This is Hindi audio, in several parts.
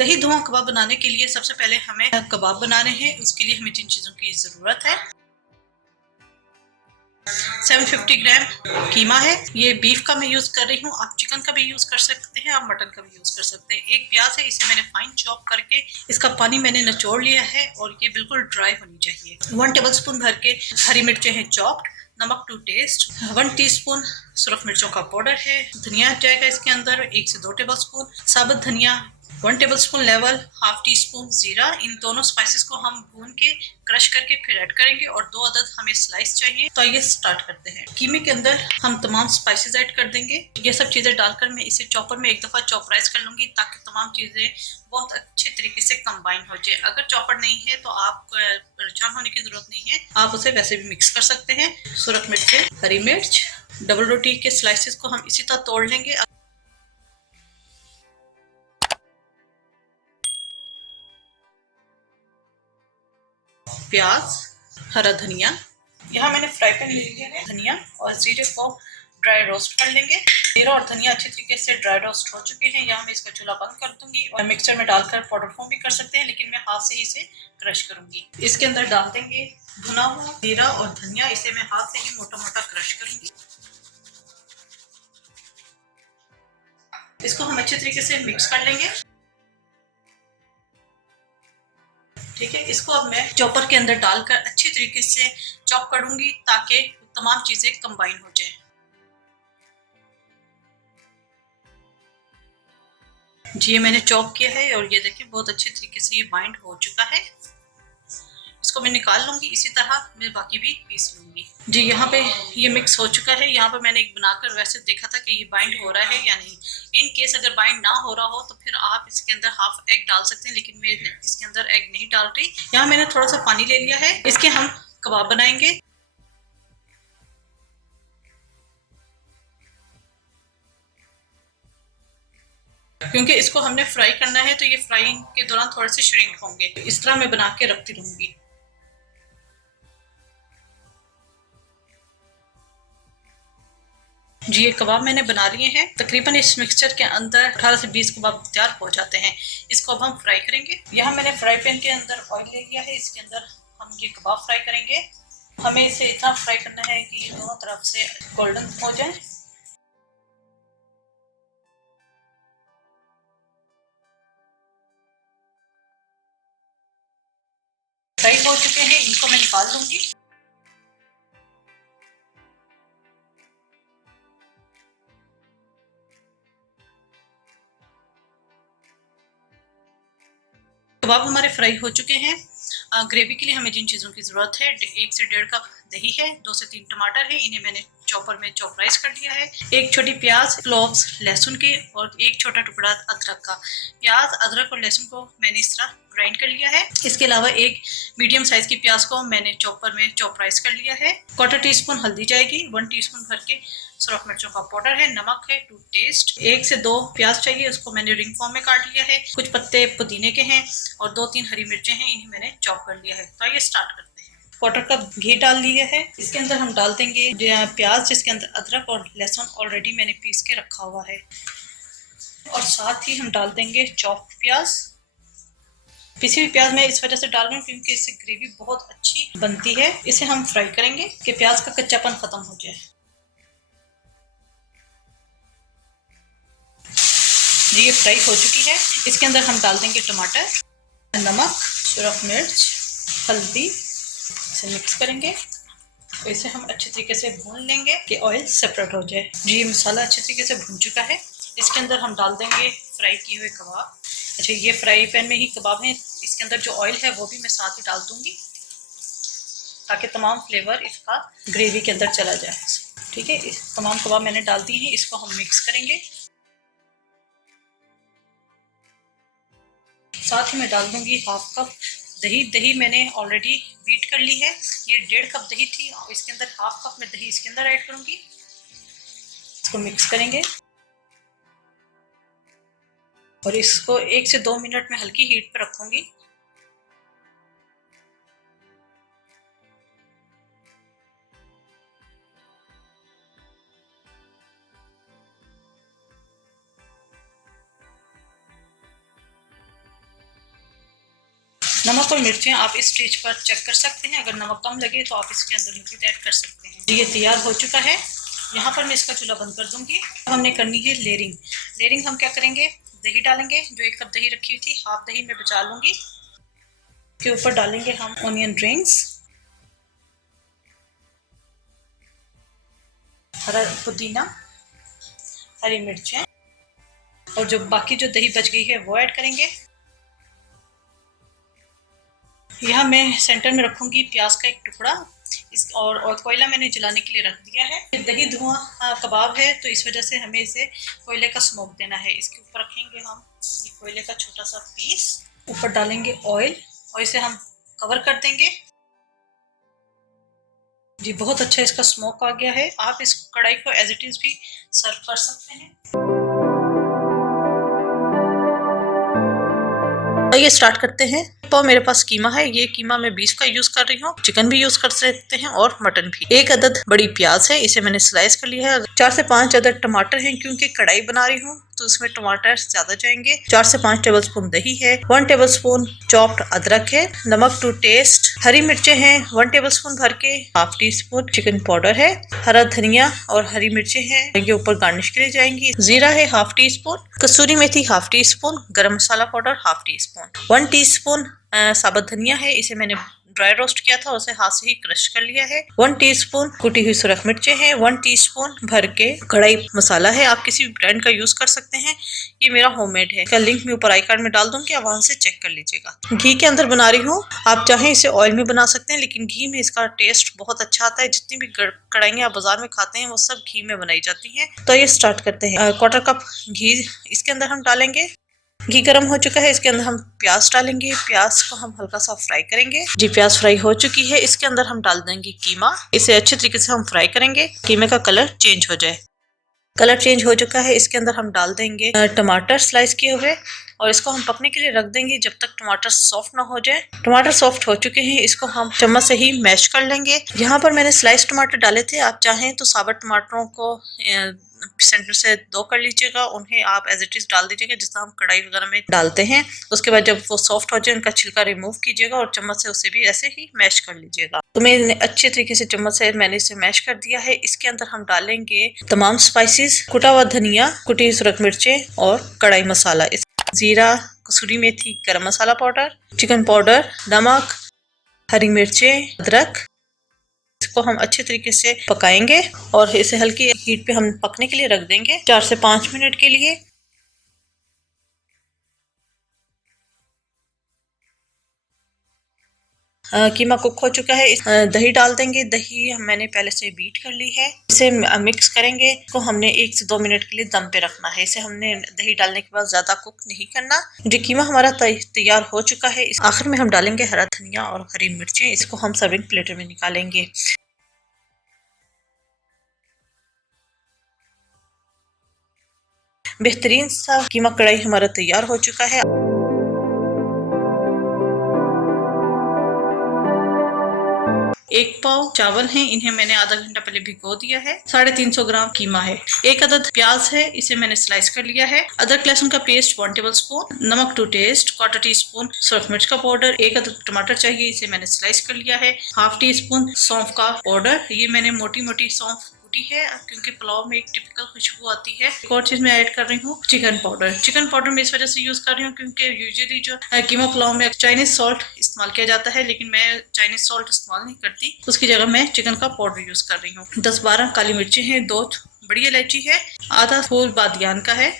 दही धुआं कबाब बनाने के लिए सबसे पहले हमें कबाब बनाने हैं। उसके लिए हमें जिन चीज़ों की ज़रूरत है, 750 ग्राम कीमा है। ये बीफ का मैं यूज़ कर रही हूँ, आप चिकन का भी यूज़ कर सकते हैं, आप मटन का भी यूज़ कर सकते हैं। एक प्याज है, इसे मैंने फाइन चॉप करके इसका पानी मैंने निचोड़ लिया है और ये बिल्कुल ड्राई होनी चाहिए। 1 टेबलस्पून भर के हरी मिर्चें हैं चॉप्ड, नमक टू टेस्ट, 1 टीस्पून सुरख मिर्चों का पाउडर है, धनिया जाएगा इसके अंदर 1 से 2 टेबलस्पून, साबुत धनिया 1 tablespoon level, half tea spoon जीरा। इन दोनों स्पाइसेस को हम भून के क्रश करके फिर ऐड करेंगे और 2 अदद हमें स्लाइस चाहिए। तो ये स्टार्ट करते हैं। कीमे के अंदर हम तमाम स्पाइसेस ऐड कर देंगे। ये सब चीजें डालकर मैं इसे चॉपर में एक दफा चॉपराइज कर लूंगी ताकि तमाम चीजें बहुत अच्छे तरीके से कंबाइन हो जाए। अगर चॉपर नहीं है तो आप परेशान होने की जरूरत नहीं है, आप उसे वैसे भी मिक्स कर सकते हैं। सुरख मिर्च, हरी मिर्च, डबल रोटी के स्लाइसेस को हम इसी तरह तोड़ लेंगे। प्याज, हरा धनिया, यहाँ मैंने फ्राई पैन ले लिया है। धनिया और जीरे को ड्राई रोस्ट कर लेंगे। जीरा और धनिया अच्छी तरीके से ड्राई रोस्ट हो चुके हैं। यहाँ मैं इसका चूल्हा बंद कर दूंगी और मिक्सर में डालकर पाउडर फॉर्म भी कर सकते हैं, लेकिन मैं हाथ से ही इसे क्रश करूंगी। इसके अंदर डाल देंगे भुना हुआ जीरा और धनिया, इसे मैं हाथ से ही मोटा मोटा क्रश करूंगी। इसको हम अच्छे तरीके से मिक्स कर लेंगे। ठीक है, इसको अब मैं चॉपर के अंदर डालकर अच्छी तरीके से चॉप करूंगी ताकि तमाम चीजें कंबाइन हो जाए। जी, ये मैंने चॉप किया है और ये देखिए बहुत अच्छे तरीके से ये बाइंड हो चुका है। इसको मैं निकाल लूंगी, इसी तरह मैं बाकी भी पीस लूंगी। जी, यहाँ पे ये मिक्स हो चुका है। यहाँ पे मैंने एक बनाकर वैसे देखा था कि ये बाइंड हो रहा है या नहीं। इन केस अगर बाइंड ना हो रहा हो तो फिर आप इसके अंदर हाफ एग डाल सकते हैं, लेकिन मैं इसके अंदर एग नहीं डाल रही। यहाँ मैंने थोड़ा सा पानी ले लिया है, इसके हम कबाब बनाएंगे। क्योंकि इसको हमने फ्राई करना है तो ये फ्राइंग के दौरान थोड़े से श्रिंक होंगे। इस तरह मैं बना के रखती रहूंगी। जी, ये कबाब मैंने बना लिए हैं। तकरीबन इस मिक्सचर के अंदर 18 से 20 कबाब तैयार हो जाते हैं। इसको अब हम फ्राई करेंगे। यहाँ मैंने फ्राई पैन के अंदर ऑयल ले लिया है, इसके अंदर हम ये कबाब फ्राई करेंगे। हमें इसे इतना फ्राई करना है कि ये दोनों तरफ से गोल्डन हो जाए। फ्राई हो चुके हैं, इनको मैं निकाल लूंगी। कबाब हमारे फ्राई हो चुके हैं। ग्रेवी के लिए हमें जिन चीज़ों की ज़रूरत है, 1 से 1.5 कप दही है, 2 से 3 टमाटर है, इन्हें मैंने चॉपर में चॉपराइज कर दिया है। 1 छोटी प्याज, क्लोव्स लहसुन की और 1 छोटा टुकड़ा अदरक का। प्याज, अदरक और लहसुन को मैंने इस तरह ग्राइंड कर लिया है। इसके अलावा 1 मीडियम साइज की प्याज को मैंने चॉपर में चॉपराइज कर लिया है। 1/4 टीस्पून हल्दी जाएगी, 1 टीस्पून भर के सुरख मिर्चों का पाउडर है, नमक है टू टेस्ट। 1 से 2 प्याज चाहिए, उसको मैंने रिंग फॉर्म में काट लिया है। कुछ पत्ते पुदीने के हैं और 2-3 हरी मिर्चें हैं, इन्हें मैंने चॉप कर लिया है। तो आइए स्टार्ट करते हैं। 1/4 कप घी डाल लिया है। इसके अंदर हम डाल देंगे प्याज, जिसके अंदर अदरक और लहसुन ऑलरेडी मैंने पीस के रखा हुआ है, और साथ ही हम डाल देंगे चॉप्ड प्याज। पिसी हुई प्याज मैं इस वजह से डाल रही हूँ क्योंकि इससे ग्रेवी बहुत अच्छी बनती है। इसे हम फ्राई करेंगे कि प्याज का कच्चापन खत्म हो जाए। जी, ये फ्राई हो चुकी है। इसके अंदर हम डाल देंगे टमाटर, नमक, सुरख मिर्च, हल्दी। इसे मिक्स करेंगे। तो इसे हम अच्छे तरीके से भून लेंगे कि ऑयल सेपरेट हो जाए। जी, ये मसाला अच्छे तरीके से भून चुका है। इसके अंदर हम डाल देंगे फ्राई किए हुए कबाब। अच्छा, ये फ्राई पैन में ही कबाब है, इसके अंदर जो ऑयल है वो भी मैं साथ ही डाल दूंगी ताकि तमाम फ्लेवर इसका ग्रेवी के अंदर चला जाए। ठीक है, तमाम कबाब मैंने डाल दिए हैं। इसको हम मिक्स करेंगे। साथ ही मैं डाल दूंगी हाफ कप दही। दही मैंने ऑलरेडी बीट कर ली है। ये 1.5 कप दही थी, इसके अंदर हाफ कप मैं दही इसके अंदर ऐड करूंगी। इसको मिक्स करेंगे और इसको 1 से 2 मिनट में हल्की हीट पर रखूंगी। नमक और मिर्चें आप इस स्टेज पर चेक कर सकते हैं, अगर नमक कम लगे तो आप इसके अंदर मजीद ऐड कर सकते हैं। ये तैयार हो चुका है, यहाँ पर मैं इसका चूल्हा बंद कर दूंगी। अब हमने करनी है लेयरिंग। लेयरिंग हम क्या करेंगे, दही डालेंगे, जो 1 कप दही रखी हुई थी हाफ दही में बचा लूंगी। के ऊपर डालेंगे हम ऑनियन रिंग्स, हरा पुदीना, हरी मिर्चें, और जो बाकी जो दही बच गई है वो ऐड करेंगे। यहाँ मैं सेंटर में रखूंगी प्याज का एक टुकड़ा, और कोयला मैंने जलाने के लिए रख दिया है। दही धुआं कबाब है तो इस वजह से हमें इसे कोयले का स्मोक देना है। इसके ऊपर रखेंगे हम ये कोयले का छोटा सा पीस, ऊपर डालेंगे ऑयल और इसे हम कवर कर देंगे। जी बहुत अच्छा इसका स्मोक आ गया है। आप इस कढ़ाई को एज इट इज भी सर्व कर सकते हैं। ये स्टार्ट करते हैं। तो मेरे पास कीमा है, ये कीमा मैं बीफ का यूज कर रही हूँ, चिकन भी यूज कर सकते हैं और मटन भी। 1 अदद बड़ी प्याज है, इसे मैंने स्लाइस कर लिया है। 4 से 5 अदद टमाटर हैं, क्योंकि कढ़ाई बना रही हूँ तो उसमें टमाटर ज्यादा जाएंगे। 4 से 5 टेबलस्पून दही है, 1 टेबलस्पून चॉप्ड अदरक है, नमक टू टेस्ट, हरी मिर्चें हैं 1 टेबलस्पून भर के, half tea spoon chicken powder है, हरा धनिया और हरी मिर्चें हैं, ये ऊपर गार्निश के लिए जाएंगी। जीरा है हाफ टी स्पून, कसूरी मेथी half teaspoon, garam masala powder half teaspoon, 1 teaspoon साबुत धनिया है, इसे मैंने ड्राई रोस्ट किया था, उसे हाथ से ही क्रश कर लिया है। 1 टीस्पून कुटी हुई सुरख मिर्चें हैं, 1 टीस्पून भर के कढ़ाई मसाला है, आप किसी भी ब्रांड का यूज कर सकते हैं, ये मेरा होममेड है। इसका लिंक मैं ऊपर आई कार्ड में डाल दूंगी, आप वहां से चेक कर लीजिएगा। घी के अंदर बना रही हूँ, आप चाहें इसे ऑयल में बना सकते हैं, लेकिन घी में इसका टेस्ट बहुत अच्छा आता है। जितनी भी कढ़ाइयाँ आप बाजार में खाते हैं वो सब घी में बनाई जाती है। तो ये स्टार्ट करते हैं। 1/4 कप घी इसके अंदर हम डालेंगे। घी गर्म हो चुका है, इसके अंदर हम प्याज डालेंगे। प्याज को हम हल्का सा फ्राई करेंगे। जी प्याज फ्राई हो चुकी है, इसके अंदर हम डाल देंगे कीमा। इसे अच्छे तरीके से हम फ्राई करेंगे, कीमे का कलर चेंज हो जाए। कलर चेंज हो चुका है, इसके अंदर हम डाल देंगे टमाटर स्लाइस किए हुए, और इसको हम पकने के लिए रख देंगे जब तक टमाटर सॉफ्ट ना हो जाए। टमाटर सॉफ्ट हो चुके हैं, इसको हम चम्मच से ही मैश कर लेंगे। यहाँ पर मैंने स्लाइस टमाटर डाले थे, आप चाहें तो साबुत टमाटरों को सेंटर से 2 कर लीजिएगा, उन्हें आप एज इट इज डाल दीजिएगा जितना हम कढ़ाई वगैरह में डालते हैं। उसके बाद जब वो सॉफ्ट हो जाए उनका छिलका रिमूव कीजिएगा और चम्मच से उसे भी ऐसे ही मैश कर लीजिएगा। तो मैंने अच्छे तरीके से चम्मच से मैंने इसे मैश कर दिया है। इसके अंदर हम डालेंगे तमाम स्पाइसेस, कुटा हुआ धनिया, कुटी हुई सुरख मिर्चें और कढ़ाई मसाला, जीरा, कसूरी मेथी, गरम मसाला पाउडर, चिकन पाउडर, नमक, हरी मिर्चें, अदरक। इसको हम अच्छे तरीके से पकाएंगे और इसे हल्की हीट पे हम पकने के लिए रख देंगे 4 से 5 मिनट के लिए। कीमा कुक हो चुका है, दही डाल देंगे। दही मैंने पहले से बीट कर ली है, इसे मिक्स करेंगे। इसको हमने 1 से 2 मिनट के लिए दम पे रखना है, इसे हमने दही डालने के बाद ज्यादा कुक नहीं करना। जो कीमा हमारा तैयार हो चुका है, इस आखिर में हम डालेंगे हरा धनिया और हरी मिर्चें। इसको हम सर्विंग प्लेटर में निकालेंगे। बेहतरीन सा कीमा कढ़ाई हमारा तैयार हो चुका है। 1 पाव चावल हैं, इन्हें मैंने आधा घंटा पहले भिगो दिया है। 350 ग्राम कीमा है। 1 अदद प्याज है, इसे मैंने स्लाइस कर लिया है। अदरक लहसुन का पेस्ट 1 टेबलस्पून, नमक टू टेस्ट, 1/4 टीस्पून सुरख मिर्च का पाउडर, 1 अदद टमाटर चाहिए, इसे मैंने स्लाइस कर लिया है। हाफ टी स्पून सौंफ का पाउडर, ये मैंने मोटी मोटी सौंफ है क्योंकि पुलाव में एक टिपिकल खुशबू आती है। एक और चीज मैं ऐड कर रही हूँ चिकन पाउडर। चिकन पाउडर मैं इस वजह से यूज कर रही हूँ क्योंकि यूजुअली जो कीमा पुलाव में चाइनीज सॉल्ट इस्तेमाल किया जाता है, लेकिन मैं चाइनीज सॉल्ट इस्तेमाल नहीं करती, उसकी जगह मैं चिकन का पाउडर यूज कर रही हूँ। 10-12 काली मिर्ची है, 2 बड़ी इलायची है, आधा फूल बादियान का है,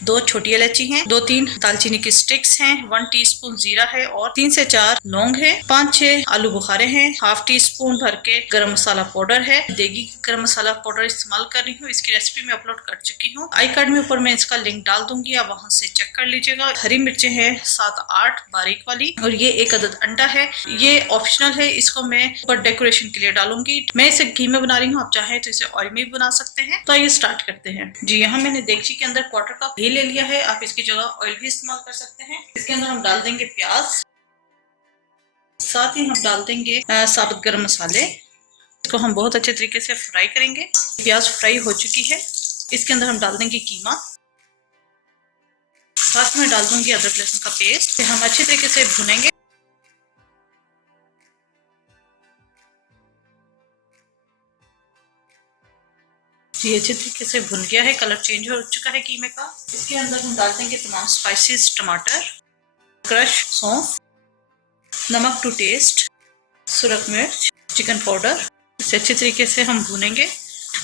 2 छोटी इलायची हैं, 2-3 दालचीनी की स्टिक्स हैं, 1 टीस्पून जीरा है और 3 से 4 लौंग है, 5-6 आलू बुखारे हैं, हाफ टी स्पून भर के गरम मसाला पाउडर है। देगी गरम मसाला पाउडर इस्तेमाल कर रही हूँ, इसकी रेसिपी मैं अपलोड कर चुकी हूँ। आई कार्ड में ऊपर मैं इसका लिंक डाल दूंगी, आप वहां से चेक कर लीजिएगा। हरी मिर्चें हैं 7-8 बारीक वाली, और ये 1 अदद अंडा है। ये ऑप्शनल है, इसको मैं ऊपर डेकोरेशन के लिए डालूंगी। मैं इसे घी में बना रही हूँ, आप चाहें तो इसे ऑयल में भी बना सकते हैं। तो आइए स्टार्ट करते हैं। जी यहाँ मैंने देगची के अंदर 1/4 कप घी ले लिया है, आप इसकी जगह ऑयल भी इस्तेमाल कर सकते हैं। इसके अंदर हम डाल देंगे प्याज, साथ ही हम डाल देंगे साबुत गरम मसाले। इसको हम बहुत अच्छे तरीके से फ्राई करेंगे। प्याज फ्राई हो चुकी है, इसके अंदर हम डाल देंगे कीमा। साथ में डाल दूंगी अदरक लहसुन का पेस्ट। हम अच्छे तरीके से भुनेंगे। ये अच्छे तरीके से भुन गया है, कलर चेंज हो चुका है कीमे का। इसके अंदर हम डाल देंगे तमाम स्पाइसेस, टमाटर, क्रश सौंफ, नमक टू टेस्ट, सुरख मिर्च, चिकन पाउडर। इसे अच्छे तरीके से हम भूनेंगे।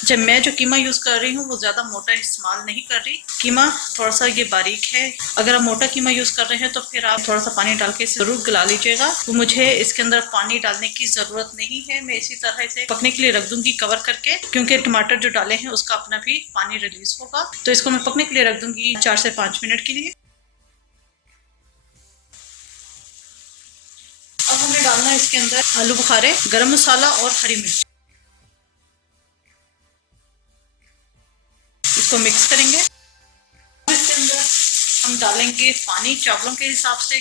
जब मैं जो कीमा यूज कर रही हूँ वो ज्यादा मोटा इस्तेमाल नहीं कर रही। कीमा थोड़ा सा ये बारीक है। अगर आप मोटा कीमा यूज कर रहे हैं तो फिर आप थोड़ा सा पानी डाल के इसे जरूर गला लीजिएगा। तो मुझे इसके अंदर पानी डालने की जरूरत नहीं है। मैं इसी तरह से पकने के लिए रख दूंगी कवर करके, क्योंकि टमाटर जो डाले हैं उसका अपना भी पानी रिलीज होगा। तो इसको मैं पकने के लिए रख दूंगी 4 से 5 मिनट के लिए। अब हमें डालना है इसके अंदर आलू बुखारे, गरम मसाला और हरी मिर्च। इसको मिक्स करेंगे। इसके अंदर हम डालेंगे पानी चावलों के हिसाब से।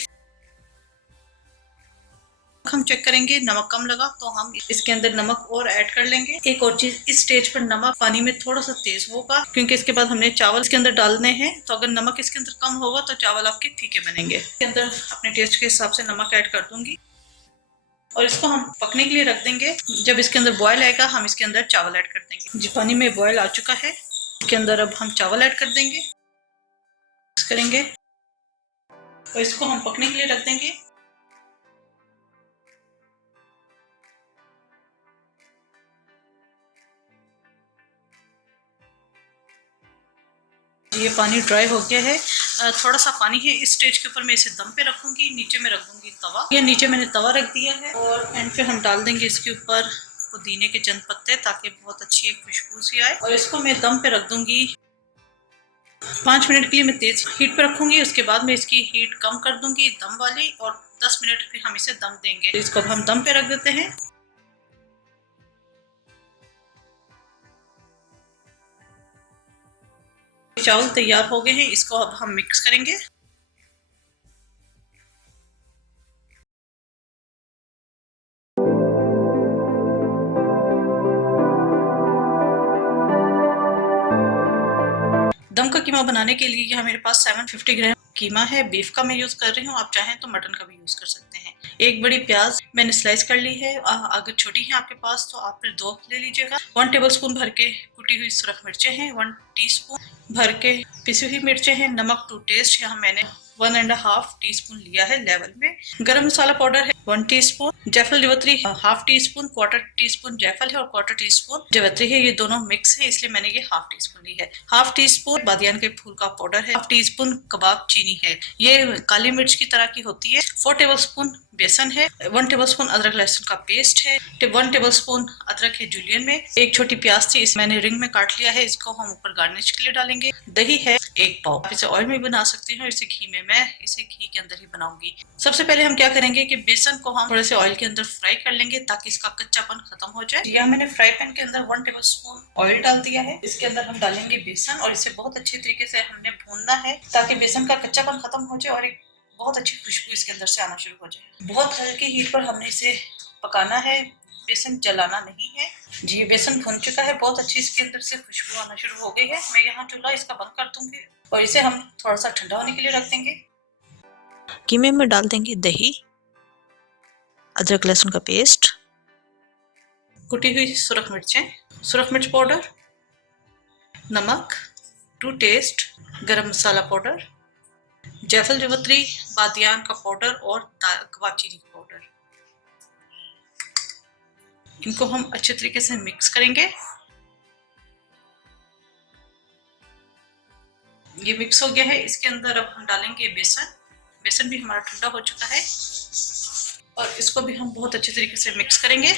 हम चेक करेंगे नमक कम लगा तो हम इसके अंदर नमक और ऐड कर लेंगे। एक और चीज, इस स्टेज पर नमक पानी में थोड़ा सा तेज होगा, क्योंकि इसके बाद हमने चावल इसके अंदर डालने हैं। तो अगर नमक इसके अंदर कम होगा तो चावल आपके फीके बनेंगे। इसके अंदर अपने टेस्ट के हिसाब से नमक ऐड कर दूंगी और इसको हम पकने के लिए रख देंगे। जब इसके अंदर बॉयल आएगा हम इसके अंदर चावल ऐड कर देंगे। जी पानी में बॉयल आ चुका है। इसके अंदर अब हम चावल ऐड कर देंगे, मिक्स करेंगे और इसको हम पकने के लिए रख देंगे। ये पानी ड्राई हो गया है, थोड़ा सा पानी है। इस स्टेज के ऊपर मैं इसे दम पे रखूंगी। नीचे में रख दूंगी तवा। ये नीचे मैंने तवा रख दिया है और एंड पे हम डाल देंगे इसके ऊपर पुदीने के चंद पत्ते, ताकि बहुत अच्छी एक खुशबू सी आए। और इसको मैं दम पे रख दूंगी 5 मिनट के लिए। मैं तेज हीट पे रखूंगी। उसके बाद मैं इसकी हीट कम कर दूंगी दम वाली, और 10 मिनट फिर हम इसे दम देंगे। इसको हम दम पे रख देते हैं। चावल तैयार हो गए हैं। इसको अब हम मिक्स करेंगे। दम का कीमा बनाने के लिए यहाँ मेरे पास 750 ग्राम कीमा है। बीफ का मैं यूज कर रही हूँ, आप चाहें तो मटन का भी यूज कर सकते हैं। एक बड़ी प्याज मैंने स्लाइस कर ली है। अगर छोटी है आपके पास तो आप फिर 2 ले लीजिएगा। 1 टेबलस्पून भर के कुटी हुई सुरख मिर्चें हैं। 1 टीस्पून भर के पिसी हुई मिर्चें हैं। नमक टू टेस्ट, यहाँ मैंने 1.5 टीस्पून लिया है लेवल में। गरम मसाला पाउडर है 1 टीस्पून। जायफल जवित्री हाफ टी स्पून, 1/4 टीस्पून जायफल है और 1/4 टीस्पून जवित्री है। ये दोनों मिक्स है इसलिए मैंने ये हाफ टी स्पून ली है। हाफ टी स्पून बादियान के फूल का पाउडर है। हाफ टी स्पून कबाब चीनी है, ये काली मिर्च की तरह की होती है। 4 टेबलस्पून बेसन है। 1 टेबलस्पून अदरक लहसुन का पेस्ट है। 1 टेबलस्पून अदरक है जूलियन में। एक छोटी प्याज थी, इस मैंने रिंग में काट लिया है। इसको हम ऊपर गार्निश के लिए डालेंगे। दही है 1 पाव। आप इसे ऑयल में बना सकते हो, इसे घी में। मैं इसे घी के अंदर ही बनाऊंगी। सबसे पहले हम क्या करेंगे कि बेसन को हम थोड़े से ऑयल के अंदर फ्राई कर लेंगे, ताकि इसका कच्चापन खत्म हो जाए। यहाँ मैंने फ्राई पैन के अंदर 1 टेबलस्पून ऑयल डाल दिया है। इसके अंदर हम डालेंगे बेसन और इसे बहुत अच्छे तरीके से हमने भूनना है, ताकि बेसन का कच्चापन खत्म हो जाए और एक बहुत अच्छी खुशबू इसके अंदर से आना शुरू हो जाए। बहुत हल्की हीट पर हमने इसे पकाना है, बेसन जलाना नहीं है। जी बेसन भुन चुका है, बहुत अच्छी इसके अंदर से खुशबू आना शुरू हो गई है। मैं यहाँ चूल्हा इसका बंद कर दूंगी और इसे हम थोड़ा सा ठंडा होने के लिए रख देंगे। कीमे में डाल देंगे दही, अदरक लहसुन का पेस्ट, कुटी हुई सुरख मिर्चें, सुरख मिर्च पाउडर, नमक टू टेस्ट, गरम मसाला पाउडर, जायफल जवित्री बादियान का पाउडर और कबाब चीनी का पाउडर। इनको हम अच्छे तरीके से मिक्स करेंगे। ये मिक्स हो गया है। इसके अंदर अब हम डालेंगे बेसन। बेसन भी हमारा ठंडा हो चुका है और इसको भी हम बहुत अच्छे तरीके से मिक्स करेंगे।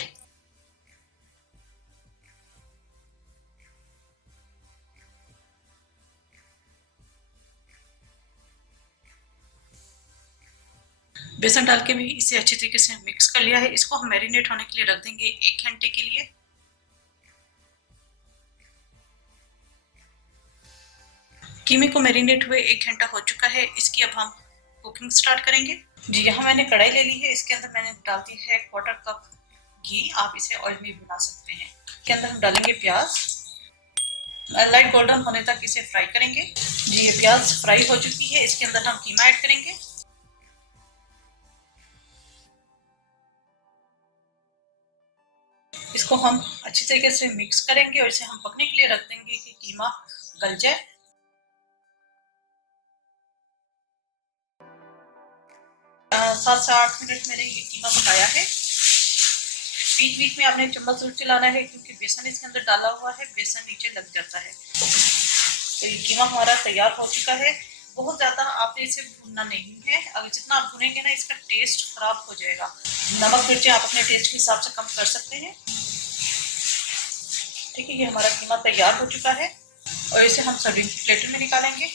बेसन डाल के भी इसे अच्छे तरीके से मिक्स कर लिया है। इसको हम मैरिनेट होने के लिए रख देंगे 1 घंटे के लिए। कीमे को मैरिनेट हुए 1 घंटा हो चुका है। इसकी अब हम कुकिंग स्टार्ट करेंगे। जी यहाँ मैंने कढ़ाई ले ली है। इसके अंदर मैंने डाल दी है 1/4 कप घी। आप इसे ऑयल में बना सकते हैं। इसके अंदर हम डालेंगे प्याज, लाइट गोल्डन होने तक इसे फ्राई करेंगे। जी ये प्याज फ्राई हो चुकी है, इसके अंदर हम कीमा ऐड करेंगे। इसको हम अच्छी तरीके से मिक्स करेंगे और इसे हम पकने के लिए रख देंगे कि कीमा गल जाए। 7 से 8 मिनट मैंने ये कीमा पकाया है। बीच बीच में आपने चम्मच जरूर चलाना है क्योंकि बेसन इसके अंदर डाला हुआ है, बेसन नीचे लग जाता है। तो ये कीमा हमारा तैयार हो चुका है। बहुत ज़्यादा आपने इसे भूनना नहीं है, अगर जितना आप भुनेंगे ना इसका टेस्ट खराब हो जाएगा। नमक मिर्ची आप अपने टेस्ट के हिसाब से कम कर सकते हैं। ठीक है, ये हमारा कीमा तैयार हो चुका है और इसे हम सर्विंग प्लेट में निकालेंगे।